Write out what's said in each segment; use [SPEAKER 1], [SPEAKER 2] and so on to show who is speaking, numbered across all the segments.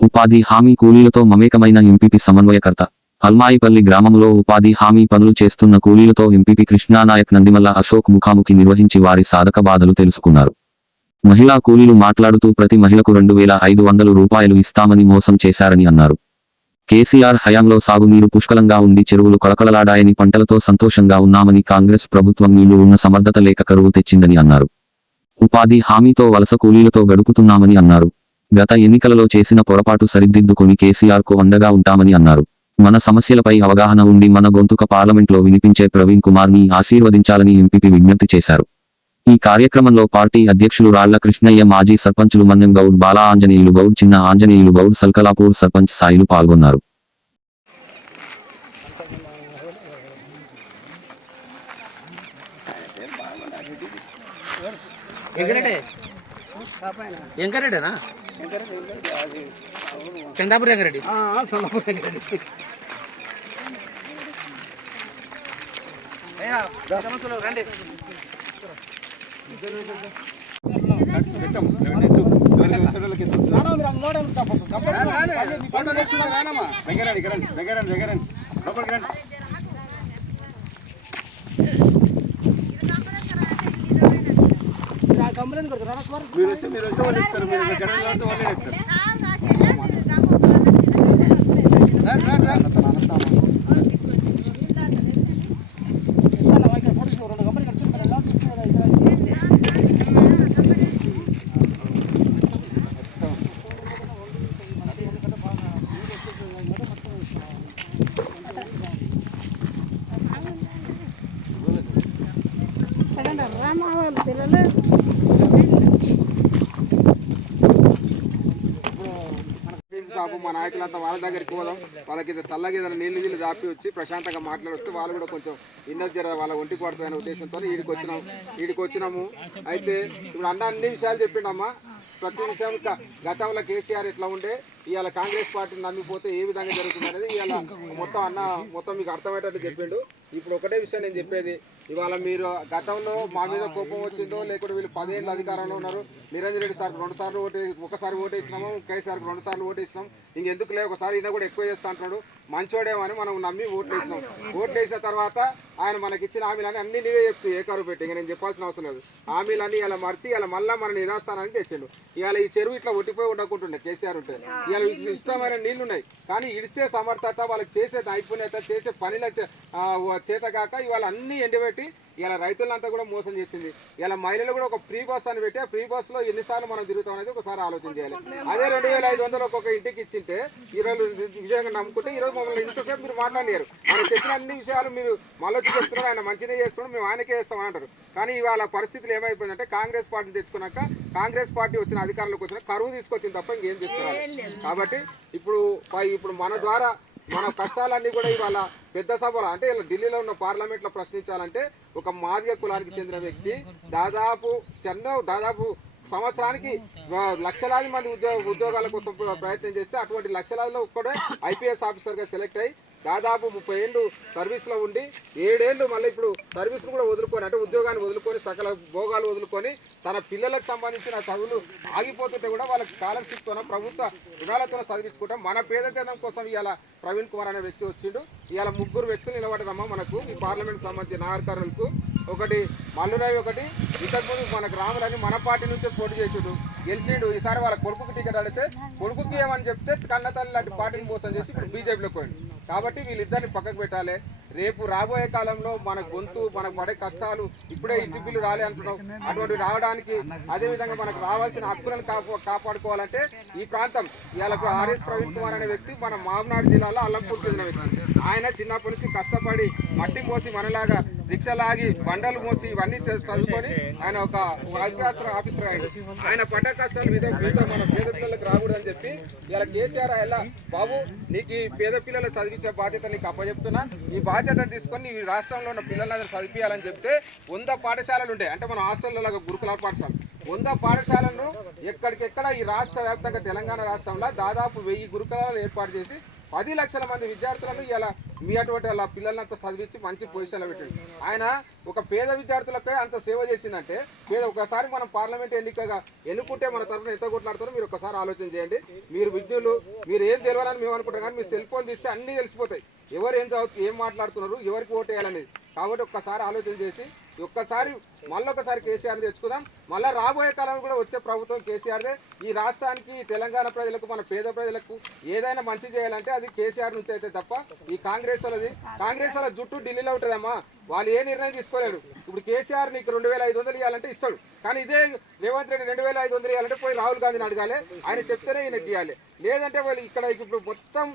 [SPEAKER 1] ఉపాధి హామీ కూలీలతో మమేకమైన ఎంపీపీ సమన్వయకర్త. అల్మాయిపల్లి గ్రామంలో ఉపాధి హామీ పనులు చేస్తున్న కూలీలతో ఎంపీపీ కృష్ణానాయక్ నందిమల్ల అశోక్ ముఖాముఖి నిర్వహించి వారి సాధక బాధలు తెలుసుకున్నారు. మహిళా కూలీలు మాట్లాడుతూ ప్రతి మహిళకు రెండు వేల ఐదు వందలు రూపాయలు ఇస్తామని మోసం చేశారని అన్నారు. కేసీఆర్ హయాంలో సాగునీరు పుష్కలంగా ఉండి చెరువులు కళకళలాడాయని పంటలతో సంతోషంగా ఉన్నామని కాంగ్రెస్ ప్రభుత్వం నీళ్ళు ఉన్న సమర్థత లేక కరువు తెచ్చిందని అన్నారు. ఉపాధి హామీతో వలస కూలీలతో గడుపుతున్నామని అన్నారు. గత ఎన్నికలలో చేసిన పొరపాటు సరిదిద్దుకొని కేసీఆర్కు అండగా ఉంటామని అన్నారు. మన సమస్యలపై అవగాహన ఉండి మన గొంతుక పార్లమెంట్లో వినిపించే ప్రవీణ్ కుమార్ని ఆశీర్వదించాలని ఎంపీపీ విజ్ఞప్తి చేశారు. ఈ కార్యక్రమంలో పార్టీ అధ్యక్షులు రాళ్ళ కృష్ణయ్య మాజీ సర్పంచులు మన్నెం గౌడ్ బాలా ఆంజనేయులు గౌడ్ చిన్న ఆంజనేయులు గౌడ్ సల్కలాపూర్ సర్పంచ్ సాయిలు పాల్గొన్నారు.
[SPEAKER 2] ఎంకరెడ్డి ఎంకరెడ్డేనా చందాపురి ఎంకరెడ్డి సొల్లపూర్ ఎంకరెడ్డి రండి.
[SPEAKER 3] మీరు వస్తే మీరు వస్తే వాళ్ళు ఇస్తారు మీరు ఇక్కడ నిలబడితే వాళ్ళే ఇస్తారు
[SPEAKER 4] పిల్లలు
[SPEAKER 5] షాపు మా నాయకులంతా వాళ్ళ దగ్గరికి పోదాం. వాళ్ళకి ఇది చల్లగా ఏదైనా నీళ్ళు నీళ్ళు దాపి వచ్చి ప్రశాంతంగా మాట్లాడొస్తే వాళ్ళు కూడా కొంచెం ఇన్నర్ జర వాళ్ళ ఒంటికి పడుతుందనే ఉద్దేశంతో ఈడికి వచ్చినాము ఈడికి వచ్చినాము. అయితే ఇప్పుడు అన్న అన్ని విషయాలు చెప్పిండమ్మా. ప్రతి విషయం గతంలో కేసీఆర్ ఎట్లా ఉండే ఇవాళ కాంగ్రెస్ పార్టీని నమ్మిపోతే ఏ విధంగా జరుగుతుంది అనేది ఇవాళ మొత్తం అన్న మొత్తం మీకు అర్థమయ్యేటట్టు చెప్పిండు. ఇప్పుడు ఒకటే విషయం నేను చెప్పేది. ఇవాళ మీరు గతంలో మా మీద కోపం వచ్చిందో లేకుంటే వీళ్ళు పదేళ్ళు అధికారంలో ఉన్నారు. నిరంజన్ రెడ్డి సార్ రెండు సార్లు ఓటే ఒకసారి ఓటేసినాము కేసీఆర్ రెండు సార్లు ఓటేసినాం. ఇంకెందుకు లే ఒకసారి ఈయన కూడా ఎక్కువ చేస్తా అంటున్నాడు. మంచోడేమని మనం నమ్మి ఓట్లు వేసినాం ఓట్లు వేసిన తర్వాత ఆయన మనకి ఇచ్చిన హామీలన్నీ అన్ని నీవే చెప్తూ ఏ కరువు పెట్టి ఇంకా నేను చెప్పాల్సిన అవసరం లేదు. హామీలన్నీ ఇలా మర్చి ఇలా మళ్ళీ మన నిరాస్థానానికి తెచ్చిండు. ఇవాళ ఈ చెరువు ఇట్లా ఒట్టిపోయి ఉండకుంటుండే కేసీఆర్ ఉంటే. ఇవాళ ఇష్టమైన నీళ్ళు ఉన్నాయి కానీ ఇడిచే సమర్థత వాళ్ళకి చేసే నైపుణ్యత చేసే పనిల చేత కాక ఇవాళ అన్ని ఎండబెట్టి ఇలా రైతులంతా కూడా మోసం చేసింది. ఇలా మహిళలు కూడా ఒక ఫ్రీ బస్ అని పెట్టి ఆ ఫ్రీ బస్లో ఎన్నిసార్లు మనం తిరుగుతాం అనేది ఒకసారి ఆలోచన చేయాలి. అదే రెండు వేల ఐదు వందలు ఒక్కొక్క ఇంటికి ఇచ్చింటే ఈ రోజు విజయంగా నమ్ముకుంటే ఈ రోజు మమ్మల్ని ఇంతసేపు మీరు మాట్లాడారు ఆయన చెప్పిన అన్ని విషయాలు మీరు మళ్ళీ వచ్చి చెప్తున్నారు ఆయన మంచిగా చేస్తున్నాడు మేము ఆయనకే చేస్తాం అంటారు. కానీ ఇవాళ పరిస్థితులు ఏమైపోయిందంటే కాంగ్రెస్ పార్టీని తెచ్చుకున్నాక కాంగ్రెస్ పార్టీ వచ్చిన అధికారంలోకి వచ్చిన కరువు తీసుకొచ్చింది తప్ప ఇంకేం తీసుకురాలి కాబట్టి ఇప్పుడు ఇప్పుడు మన ద్వారా మన కష్టాలన్నీ కూడా ఇవాళ పెద్ద సభలో అంటే ఇలా ఢిల్లీలో ఉన్న పార్లమెంట్లో ప్రశ్నించాలంటే ఒక మాదిగ కులానికి చెందిన వ్యక్తి దాదాపు చెన్నో దాదాపు సంవత్సరానికి లక్షలాది మంది ఉద్యోగ ఉద్యోగాల కోసం ప్రయత్నం చేస్తే అటువంటి లక్షలాదిలో ఒక్కడే ఐపీఎస్ ఆఫీసర్గా సెలెక్ట్ అయ్యి దాదాపు ముప్పై ఏళ్ళు సర్వీస్లో ఉండి ఏడేళ్ళు మళ్ళీ ఇప్పుడు సర్వీస్ కూడా వదులుకొని అంటే ఉద్యోగాన్ని వదులుకొని సకల భోగాలు వదులుకొని తన పిల్లలకు సంబంధించిన చదువులు ఆగిపోతుంటే కూడా వాళ్ళకి స్కాలర్షిప్తోనో ప్రభుత్వ రుణాలతో చదివించుకుంటాం మన పేదతనం కోసం ఇవాళ ప్రవీణ్ కుమార్ అనే వ్యక్తి వచ్చిండు. ఇవాళ ముగ్గురు వ్యక్తులు నిలబడదమ్మా మనకు ఈ పార్లమెంట్ సంబంధించిన నాయకరులకు ఒకటి మల్లురావి ఒకటి. ఇంతకుముందు మన గ్రాములని మన పార్టీ నుంచే పోటీ చేసాడు. గెలిచిండు. ఈసారి వాళ్ళ కొడుకుకి టికెట్ అడిగితే కొడుకుకి ఏమని చెప్తే కన్న తల్లి లాంటి పార్టీని మోసం చేసి ఇప్పుడు బీజేపీలో పోయింది కాబట్టి వీళ్ళిద్దరిని పక్కకు పెట్టాలి. రేపు రాబోయే కాలంలో మన గొంతు మనకు పడే కష్టాలు ఇప్పుడే ఇంటి బిల్లు రాలే అంటున్నాం అటువంటి రావడానికి అదేవిధంగా మనకు రావాల్సిన హక్కులను కాపు కాపాడుకోవాలంటే ఈ ప్రాంతం ఇవాళ ఆర్ఎస్ ప్రవీణ్ కుమార్ అనే వ్యక్తి మన మామనాడు జిల్లాలో అల్లంపూర్ చెందిన వ్యక్తి. ఆయన చిన్నప్పటి నుంచి కష్టపడి మట్టి మోసి మనలాగా రిక్షలాగి బండలు మోసి ఇవన్నీ చదువుకొని ఆయన ఒక ఐపీఎస్ ఆఫీసర్ అయ్యాడు. ఆయన పడ్డ కష్టాలు మీద మన పేద చెప్పి ఇలా కేసీఆర్ ఎలా బాబు నీకు ఈ పేద పిల్లలు చదివించే బాధ్యత నీకు అప్పచెప్తున్నా. ఈ బాధ్యత తీసుకొని ఈ రాష్ట్రంలో ఉన్న పిల్లలందరూ చదివించాలని చెప్తే వంద పాఠశాలలు ఉంటాయి. అంటే మన హాస్టల్లో గురుకుల పాఠశాల. వంద పాఠశాలను ఎక్కడికెక్కడ ఈ రాష్ట్ర వ్యాప్తంగా తెలంగాణ రాష్ట్రంలో దాదాపు వెయ్యి గురుకులాలు ఏర్పాటు చేసి పది లక్షల మంది విద్యార్థులను ఇలా మీ అటువంటి వాళ్ళ పిల్లలంతా అంతా చదివించి మంచి పొజిషన్లో పెట్టండి. ఆయన ఒక పేద విద్యార్థులకే అంత సేవ చేసిందంటే పేద ఒకసారి మనం పార్లమెంట్ ఎన్నికగా ఎన్నుకుంటే మన తరఫున ఎంత కొట్లాడతారో మీరు ఒకసారి ఆలోచన చేయండి. మీరు విద్యులు మీరు ఏం తెలియాలని మేము అనుకుంటాం కానీ మీ సెల్ ఫోన్ తీస్తే అన్నీ తెలిసిపోతాయి. ఎవరు ఏం చదువు ఏం మాట్లాడుతున్నారు ఎవరికి ఓటు వేయాలనేది. కాబట్టి ఒక్కసారి ఆలోచన చేసి ఒక్కసారి మళ్ళొకసారి కేసీఆర్ తెచ్చుకుందాం. మళ్ళీ రాబోయే కాలంలో కూడా వచ్చే ప్రభుత్వం కేసీఆర్దే. ఈ రాష్ట్రానికి తెలంగాణ ప్రజలకు మన పేద ప్రజలకు ఏదైనా మంచి చేయాలంటే అది కేసీఆర్ నుంచి అయితే తప్ప ఈ కాంగ్రెస్ వాళ్ళది. కాంగ్రెస్ వాళ్ళ జుట్టు ఢిల్లీలో ఉంటుందమ్మా. వాళ్ళు ఏ నిర్ణయం తీసుకోలేడు ఇప్పుడు కేసీఆర్ నీకు రెండు వేల ఐదు వందలు ఇవ్వాలంటే ఇస్తాడు. కానీ ఇదే రేవంత్ రెడ్డి రెండు వేల ఐదు వందలు ఇవ్వాలంటే పోయి రాహుల్ గాంధీని అడగాలి. ఆయన చెప్తేనే ఈయన తీయాలి లేదంటే వాళ్ళు ఇక్కడ ఇప్పుడు మొత్తం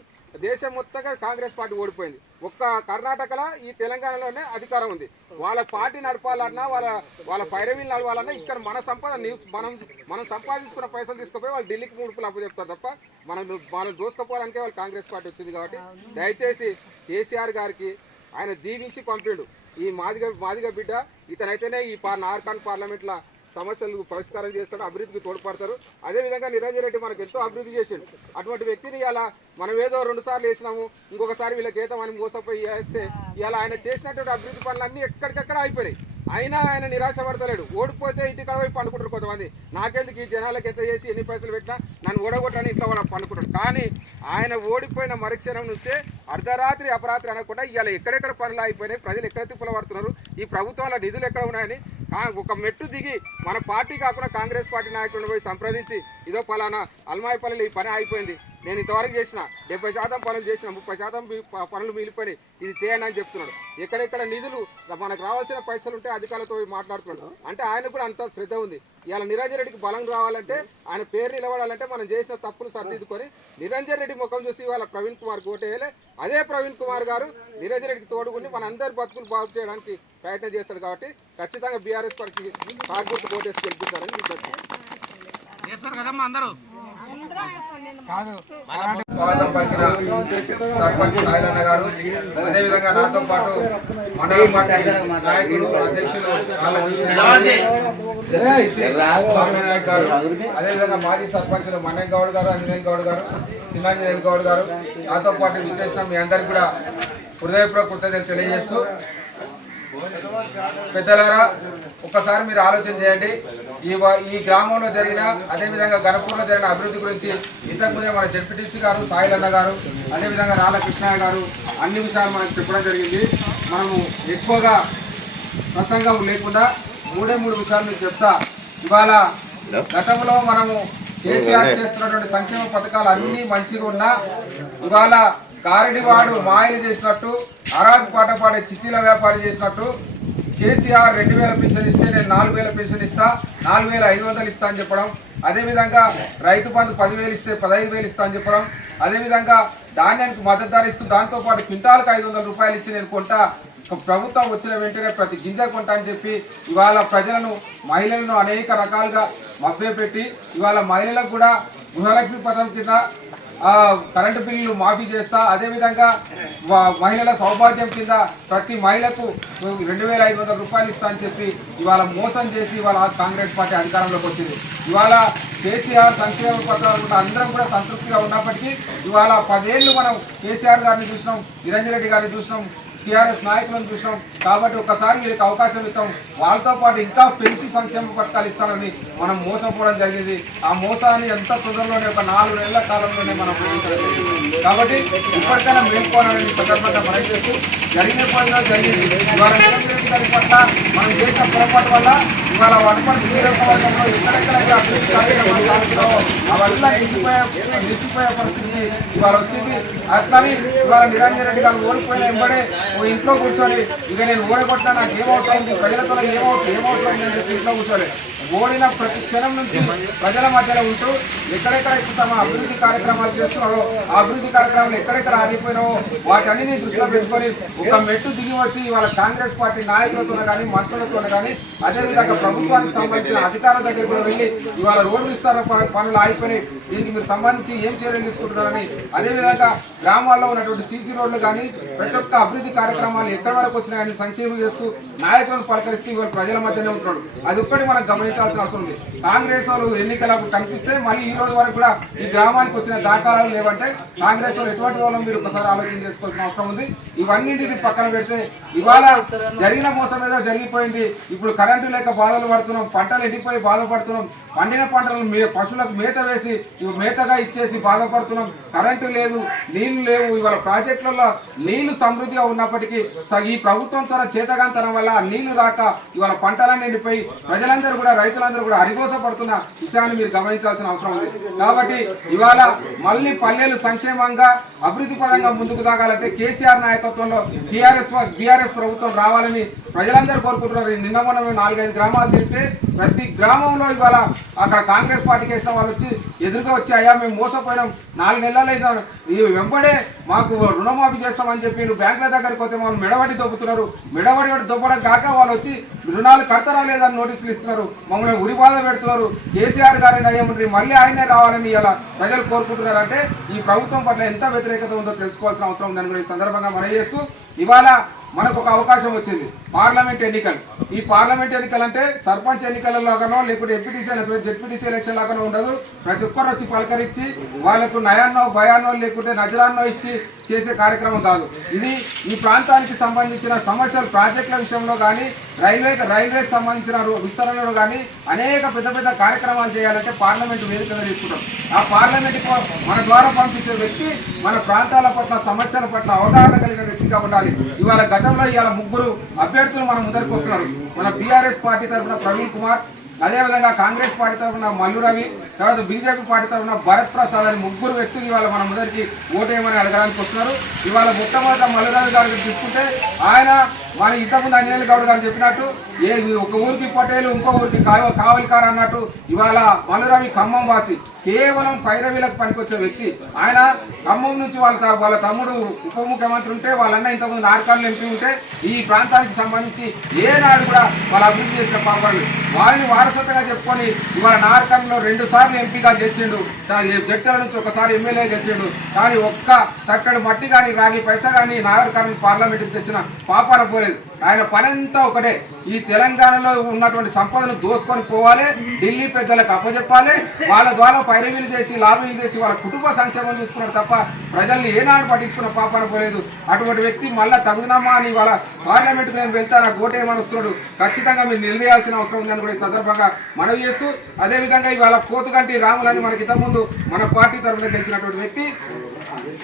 [SPEAKER 5] దేశం మొత్తంగా కాంగ్రెస్ పార్టీ ఓడిపోయింది. ఒక్క కర్ణాటకలో ఈ తెలంగాణలోనే అధికారం ఉంది. వాళ్ళ పార్టీ నడపాలన్నా వాళ్ళ వాళ్ళ పైరవీలు నడవాలన్నా ఇక్కడ మన సంపద మనం మనం సంపాదించుకున్న పైసలు తీసుకుపోయి వాళ్ళు ఢిల్లీకి ముడుపులు అప్పు చెప్తారు తప్ప మనం మనం దోసుకపోవాలంటే వాళ్ళు కాంగ్రెస్ పార్టీ వచ్చింది కాబట్టి దయచేసి కేసీఆర్ గారికి ఆయన దీవించి పంపిండు. ఈ మాదిగ మాదిగ బిడ్డ ఇతనైతేనే ఈ పా నార్కాన్ పార్లమెంట్లో సమస్యలు పరిష్కారం చేస్తాడు అభివృద్ధికి తోడ్పడతారు. అదేవిధంగా నిరంజన్ రెడ్డి మనకు ఎంతో అభివృద్ధి చేసిండు. అటువంటి వ్యక్తిని ఇలా మనం ఏదో రెండు సార్లు వేసినాము ఇంకొకసారి వీళ్ళకి ఏతం అని మోసపోయి వేస్తే ఇలా ఆయన చేసినటువంటి అభివృద్ధి పనులన్నీ ఎక్కడికెక్కడ అయిపోయినాయి అయినా ఆయన నిరాశ పడతలేడు ఓడిపోతే ఇంటికాడ పోయి పండుకుంటారు కొంతమంది. నాకెందుకు ఈ జనాలకు ఎంత చేసి ఎన్ని పైసలు పెట్టినా నన్ను ఓడగొట్టని ఇంట్లో వాళ్ళు పండుకుంటాడు కానీ ఆయన ఓడిపోయిన మరుక్షణం నుంచే అర్ధరాత్రి అపరాత్రి అనకుండా ఇవాళ ఎక్కడెక్కడ పనులు అయిపోయినాయి ప్రజలు ఎక్కడ తిప్పుల పడుతున్నారు ఈ ప్రభుత్వాల నిధులు ఎక్కడ ఉన్నాయని ఒక మెట్టు దిగి మన పార్టీ కాకుండా కాంగ్రెస్ పార్టీ నాయకులను పోయి సంప్రదించి ఇదో పలానా అల్మాయిపల్లిలో ఈ పని అయిపోయింది నేను ఇంతవరకు చేసిన డెబ్బై శాతం పనులు చేసిన ముప్పై శాతం పనులు మిగిలిపోయి ఇది చేయండి అని చెప్తున్నాడు. ఎక్కడెక్కడ నిధులు మనకు రావాల్సిన పైసలు ఉంటే అధికారులతో మాట్లాడుతున్నాడు. అంటే ఆయన కూడా అంత శ్రద్ధ ఉంది. ఇవాళ నిరంజన్ రెడ్డికి బలం రావాలంటే ఆయన పేరు నిలబడాలంటే మనం చేసిన తప్పులు సరిదిద్దుకొని నిరంజన్ రెడ్డి ముఖం చూసి ఇవాళ ప్రవీణ్ కుమార్ ఓటేయాలి అదే ప్రవీణ్ కుమార్ గారు నిరంజన్ రెడ్డికి తోడుకుని మన అందరి బతుకులు బాగు చేయడానికి ప్రయత్నం చేస్తాడు కాబట్టి ఖచ్చితంగా బీఆర్ఎస్ పార్టీకి కాకపోతే ఓటేసి గెలిపిస్తారని
[SPEAKER 2] చేస్తారు కదమ్మా అందరూ
[SPEAKER 5] స్వాగతం పలికిన సర్పంచ్ సాయిలన్న గారు అదేవిధంగా నాతో పాటు మండలం పార్టీ నాయకులు అధ్యక్షులు స్వామినాయక్ గారు, గారు అదేవిధంగా మాజీ సర్పంచులు మన్నయ్య గౌడ్ గారు అంజనేయ గౌడ్ గారు చిన్నాంజనేయ గౌడ్ గారు. నాతో పాటు విచ్చేసిన మీ అందరికి కూడా హృదయపూర్వక కృతజ్ఞతలు తెలియజేస్తూ పెద్దలారా ఒక్కసారి మీరు ఆలోచన చేయండి. ఈ ఈ గ్రామంలో జరిగిన అదేవిధంగా గణపూర్లో జరిగిన అభివృద్ధి గురించి ఇంతకుముందే మన జడ్పీటీసీ గారు సాయిలన్న గారు అదేవిధంగా రాళ్ళ కృష్ణయ్య గారు అన్ని విషయాలు మనకు చెప్పడం జరిగింది. మనము ఎక్కువగా ప్రసంగం లేకుండా మూడే మూడు విషయాలు మీకు చెప్తా. ఇవాళ గతంలో మనము కేసీఆర్ చేస్తున్నటువంటి సంక్షేమ పథకాలు అన్నీ మంచిగా ఉన్నా ఇవాళ గారడివాడు మాయలు చేసినట్టు అరాజు పాట పాడే చిట్టీల వ్యాపారం చేసినట్టు కేసీఆర్ రెండు వేల పెన్షన్ ఇస్తే నేను నాలుగు వేల పెన్షన్ ఇస్తా నాలుగు వేల ఐదు వందలు ఇస్తా అని చెప్పడం. అదేవిధంగా రైతు బంధు పదివేలు ఇస్తే పదహైదు వేలు ఇస్తా అని చెప్పడం. అదేవిధంగా ధాన్యానికి మద్దతు ధర ఇస్తూ దాంతోపాటు క్వింటాల్కి ఐదు వందల రూపాయలు ఇచ్చి నేను కొంటా. ప్రభుత్వం వచ్చిన వెంటనే ప్రతి గింజ కొంటా అని చెప్పి ఇవాళ ప్రజలను మహిళలను అనేక రకాలుగా మభ్యపెట్టి ఇవాళ మహిళలకు కూడా గృహలక్ష్మి పథకం కింద కరెంటు బిల్లులు మాఫీ చేస్తా. అదేవిధంగా మహిళల సౌభాగ్యం కింద ప్రతి మహిళకు రెండు వేల ఐదు వందల రూపాయలు ఇస్తా అని చెప్పి ఇవాళ మోసం చేసి ఇవాళ కాంగ్రెస్ పార్టీ అధికారంలోకి వచ్చింది. ఇవాళ కేసీఆర్ సంక్షేమ పథకాలు అందరం కూడా సంతృప్తిగా ఉన్నప్పటికీ ఇవాళ పదేళ్ళు మనం కేసీఆర్ గారిని చూసినాం నిరంజన్ రెడ్డి గారిని చూసినాం టీఆర్ఎస్ నాయకులను చూసినాం. కాబట్టి ఒకసారి వీళ్ళకి అవకాశం ఇస్తాం. వాళ్ళతో పాటు ఇంకా పెంచి సంక్షేమ పథకాలు ఇస్తానని మనం మోసపోవడం జరిగింది. ఆ మోసాన్ని ఎంత తొందరలోనే ఒక నాలుగు నెలల కాలంలోనే మనం ముగించడం కాబట్టి ఇప్పటికైనా మేల్కోవాలని సందర్భంగా మనం చేస్తూ జరిగిన పనిలో జరిగింది ఇవాళ నిరంజన్ గారి పట్ల మనం చేసిన పొరపాటు వల్ల ఇవాళ వనపర్తి నియోజకవర్గంలో ఎక్కడెక్కడైతే అభివృద్ధి కార్యక్రమాలు సాగుతున్నావో అవన్నీ నిలిచిపోయే నిలిచిపోయే పరిస్థితి ఇవాళ వచ్చింది. అట్లని ఇవాళ నిరంజన్ రెడ్డి గారు ఓడిపోయిన వెంబడే నువ్వు ఇంట్లో కూర్చొని ఇక నేను ఓడగొట్టినా నాకు ఏం అవసరం ఉంది? ప్రజలతో ఏం అవసరం ఏం అవసరం ఉంది? అని చెప్పి ఇంట్లో కూర్చోలేదు ఓడిన ప్రతి క్షణం నుంచి ప్రజల మధ్యలో ఉంటూ ఎక్కడెక్కడ ఇప్పుడు తమ అభివృద్ధి కార్యక్రమాలు చేస్తున్నారో ఆ అభివృద్ధి కార్యక్రమాలు ఎక్కడెక్కడ ఆగిపోయినావో వాటన్నిటిని దృష్టిలో పెట్టుకొని ఒక మెట్టు దిగి వచ్చి ఇవాళ కాంగ్రెస్ పార్టీ నాయకులతో కానీ మంత్రులతో కానీ అదేవిధంగా ప్రభుత్వానికి సంబంధించిన అధికారుల దగ్గర కూడా వెళ్ళి ఇవాళ రోడ్డు విస్తార ప- పనులు ఆగిపోయినాయి. దీనికి మీరు సంబంధించి ఏం చర్యలు తీసుకుంటున్నారని అదేవిధంగా గ్రామాల్లో ఉన్నటువంటి సీసీ రోడ్లు కానీ ప్రతి ఒక్క అభివృద్ధి కార్యక్రమాలు ఎక్కడి వరకు వచ్చినా కానీ సంక్షేమం చేస్తూ నాయకులను పలకరిస్తూ ఇవాళ ప్రజల మధ్యనే ఉంటున్నాడు. అది ఒక్కటి మనం గమనించాలి గమనించాల్సిన అవసరం ఉంది. కాంగ్రెస్ వాళ్ళు ఎన్నికలకు కనిపిస్తే మళ్ళీ ఈ రోజు వరకు కూడా ఈ గ్రామానికి వచ్చిన దాఖలాలు లేవంటే కాంగ్రెస్ వాళ్ళు ఎటువంటి వాళ్ళు మీరు ఒకసారి ఆలోచన చేసుకోవాల్సిన అవసరం ఉంది? ఇవన్నింటిని పక్కన పెడితే ఇవాళ జరిగిన మోసం ఏదో జరిగిపోయింది. ఇప్పుడు కరెంటు లేక బాధలు పడుతున్నాం పంటలు ఎండిపోయి బాధపడుతున్నాం పండిన పంటలను మే పశువులకు మేత వేసి మేతగా ఇచ్చేసి బాధపడుతున్నాం. కరెంటు లేదు నీళ్ళు లేవు. ఇవాళ ప్రాజెక్టులలో నీళ్ళు సమృద్ధిగా ఉన్నప్పటికీ స- ఈ ప్రభుత్వం ద్వారా చేతగాంతరం వల్ల నీళ్ళు రాక ఇవాళ పంటలన్నీ ఎండిపోయి ప్రజలందరూ కూడా రైతులందరూ కూడా అరిగోస పడుతున్న విషయాన్ని మీరు గమనించాల్సిన అవసరం ఉంది. కాబట్టి ఇవాళ మళ్ళీ పల్లెలు సంక్షేమంగా అభివృద్ధి పరంగా ముందుకు సాగాలంటే కేసీఆర్ నాయకత్వంలో టీఆర్ఎస్ బీఆర్ఎస్ ప్రభుత్వం రావాలని ప్రజలందరూ కోరుకుంటున్నారు. నిన్న మొన్న మేము నాలుగైదు గ్రామాలు తిరిగితే ప్రతి గ్రామంలో ఇవాళ అక్కడ కాంగ్రెస్ పార్టీకి వేసిన వాళ్ళు వచ్చి ఎదురుగా వచ్చి అయ్యా మేము మోసపోయినాం. నాలుగు నెలలైనా ఈ వెంబడే మాకు రుణమాఫీ చేస్తామని చెప్పి బ్యాంకుల దగ్గరికి పోతే వాళ్ళు మెడవడి దొబ్బుతున్నారు. మెడవడి దొబ్బడం కాక వాళ్ళు వచ్చి రుణాలు కడతారా లేదని నోటీసులు ఇస్తున్నారు. మమ్మల్ని ఉరి బాధ పెడుతున్నారు. కేసీఆర్ గారిని అయ్యమంటే మళ్ళీ ఆయనే రావాలని ఇలా ప్రజలు కోరుకుంటున్నారంటే ఈ ప్రభుత్వం పట్ల ఎంత వ్యతిరేకత ఉందో తెలుసుకోవాల్సిన అవసరం ఉందని కూడా ఈ సందర్భంగా మనం చేస్తూ ఇవాళ మనకు ఒక అవకాశం వచ్చింది. పార్లమెంట్ ఎన్నికలు. ఈ పార్లమెంట్ ఎన్నికలు అంటే సర్పంచ్ ఎన్నికలలోగానో లేకుంటే ఎంపీటీసీ జెడ్పీటీసీ ఎలక్షన్ లాగానో ఉండదు. ప్రతి ఒక్కరు వచ్చి పలకరించి వాళ్ళకు నయాన్నో భయాన్నో లేకుంటే నజరాన్నో ఇచ్చి చేసే కార్యక్రమం కాదు. ఇది ఈ ప్రాంతానికి సంబంధించిన సమస్యలు ప్రాజెక్టుల విషయంలో కానీ రైల్వే రైల్వేకి సంబంధించిన విస్తరణలో కానీ అనేక పెద్ద పెద్ద కార్యక్రమాలు చేయాలంటే పార్లమెంట్ వేదికగా తీసుకుంటాం. ఆ పార్లమెంట్ మన ద్వారా పంపించే వ్యక్తి మన ప్రాంతాల పట్ల సమస్యల పట్ల అవగాహన కలిగిన వ్యక్తిగా ఉండాలి. ఇవాళ గతంలో ఇవాళ ముగ్గురు అభ్యర్థులు మన ముందరికి వస్తున్నారు. మన బీఆర్ఎస్ పార్టీ తరఫున ప్రవీణ్ కుమార్ అదేవిధంగా కాంగ్రెస్ పార్టీ తరఫున మల్లు రవి తర్వాత బీజేపీ పార్టీ తరఫున భరత్ ప్రసాద్ అని ముగ్గురు వ్యక్తులు ఇవాళ మన మొదటికి ఓటేయమని అడగడానికి వస్తున్నారు. ఇవాళ మొట్టమొదట మల్లు రవి గారికి తీసుకుంటే ఆయన మన ఇంతకుముందు అంజనేయులు గౌడ్ గారు చెప్పినట్టు ఏ ఒక ఊరికి పటేలు ఇంకో ఊరికి కావ కావలికారు అన్నట్టు ఇవాళ మల్లురవి ఖమ్మం వాసి కేవలం పైరవీలకు పనికొచ్చే వ్యక్తి. ఆయన ఖమ్మం నుంచి వాళ్ళ వాళ్ళ తమ్ముడు ఉప ముఖ్యమంత్రి ఉంటే వాళ్ళన్న ఇంతకుముందు నాటకాలు ఎంపీ ఉంటే ఈ ప్రాంతానికి సంబంధించి ఏనాడు కూడా వాళ్ళు అభివృద్ధి చేసిన పాపాలు. వారిని వారసత్వంగా చెప్పుకొని ఇవాళ నాటకంలో రెండు సార్లు ఎంపీగా గెలిచిండు. జడ్చల నుంచి ఒకసారి ఎమ్మెల్యే గెలిచిండు. కానీ ఒక్క తట్టడు మట్టి కానీ రాగి పైసా కానీ నాగరికాన్ని పార్లమెంట్కి తెచ్చిన పాపాన పోలేదు ఆయన పనంతా ఒకటే. ఈ తెలంగాణలో ఉన్నటువంటి సంపదను దోసుకొని పోవాలి ఢిల్లీ పెద్దలకు అప్పచెప్పాలి వాళ్ళ ద్వారా పైరవీలు చేసి లాబీలు చేసి వాళ్ళ కుటుంబ సంక్షేమం చూసుకున్నారు తప్ప ప్రజల్ని ఏనాడు పట్టించుకున్న పాపన పోలేదు. అటువంటి వ్యక్తి మళ్ళీ తగుదనమ్మా అని వాళ్ళ పార్లమెంట్కి నేను వెళ్తాను? గోటేయమని వస్తున్నాడు ఖచ్చితంగా మీరు నిలదీయాల్సిన అవసరం ఉందని కూడా ఈ సందర్భంగా మనవి చేస్తూ అదేవిధంగా ఇవాళ పోతుగంటి రాములని మనకి ఇంతకుముందు మన పార్టీ తరఫున గెలిచినటువంటి వ్యక్తి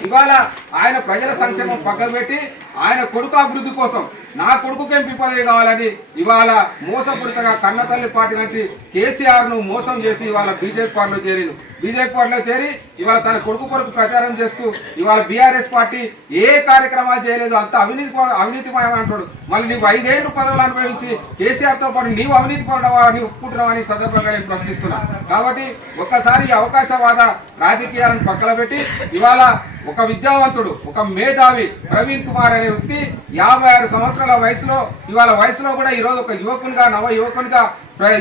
[SPEAKER 5] ఇవాళ ఆయన ప్రజల సంక్షేమం పక్కకు పెట్టి ఆయన కొడుకు అభివృద్ధి కోసం నా కొడుకుకి ఎంపీ పదవి కావాలని ఇవాళ మోసపూరితగా కన్నతల్లి పార్టీ లాంటి కేసీఆర్ను మోసం చేసి ఇవాళ బీజేపీ పార్టీలో చేరిను బీజేపీ పార్టీలో చేరి ఇవాళ తన కొడుకు కొరకు ప్రచారం చేస్తూ ఇవాళ బీఆర్ఎస్ పార్టీ ఏ కార్యక్రమాలు చేయలేదు అంత అవినీతి అవినీతిమయం అంటాడు మళ్ళీ నీవు ఐదేళ్ళు పదవులు అనుభవించి కేసీఆర్తో పాటు నీవు అవినీతి పడవా అని ఒప్పుకుంటున్నావా అని సందర్భంగా నేను ప్రశ్నిస్తున్నా. కాబట్టి ఒక్కసారి ఈ అవకాశవాద రాజకీయాలను పక్కన పెట్టి ఇవాళ ఒక విద్యావంతుడు ఒక మేధావి ప్రవీణ్ కుమార్ అనే వ్యక్తి యాభై ఆరు సంవత్సరాల వయసులో ఇవాళ వయసులో కూడా ఈరోజు ఒక యువకునిగా నవ యువకునిగా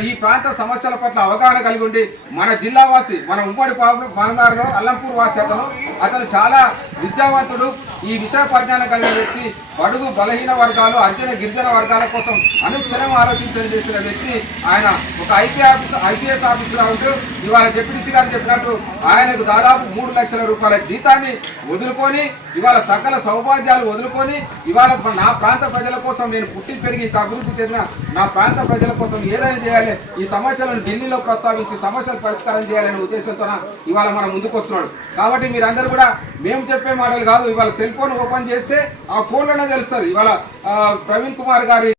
[SPEAKER 5] ఈ ప్రాంత సమస్యల పట్ల అవగాహన కలిగి ఉండి మన జిల్లా వాసి మన ఉమ్మడి పామనారులో అల్లంపూర్ వాసి అతను అతను చాలా విద్యావంతుడు. ఈ విషయ పరిజ్ఞానం కలిగిన వ్యక్తి బడుగు బలహీన వర్గాలు అర్జున గిరిజన వర్గాల కోసం అనుక్షణం ఆలోచించడం చేసిన వ్యక్తి. ఆయన ఒక ఐపీ ఆఫీస్ ఐపీఎస్ ఆఫీసర్గా ఉంటూ ఇవాళ జెపిడిసి గారు చెప్పినట్టు ఆయనకు దాదాపు మూడు లక్షల రూపాయల జీతాన్ని వదులుకొని ఇవాళ సకల సౌభాగ్యాలు వదులుకొని ఇవాళ నా ప్రాంత ప్రజల కోసం నేను పుట్టి పెరిగి ఇంత అభివృద్ధి చెందిన నా ప్రాంత ప్రజల కోసం ఏదైనా చేయాలి. ఈ సమస్యలను ఢిల్లీలో ప్రస్తావించి సమస్యలు పరిష్కారం చేయాలనే ఉద్దేశంతో ఇవాళ మనం ముందుకు వస్తున్నాడు. కాబట్టి మీరందరూ కూడా మేము చెప్పే మాటలు కాదు ఇవాళ సెల్ ఫోన్ ఓపెన్ చేస్తే ఆ ఫోన్లోనే తెలుస్తుంది. ఇవాళ ప్రవీణ్ కుమార్ గారి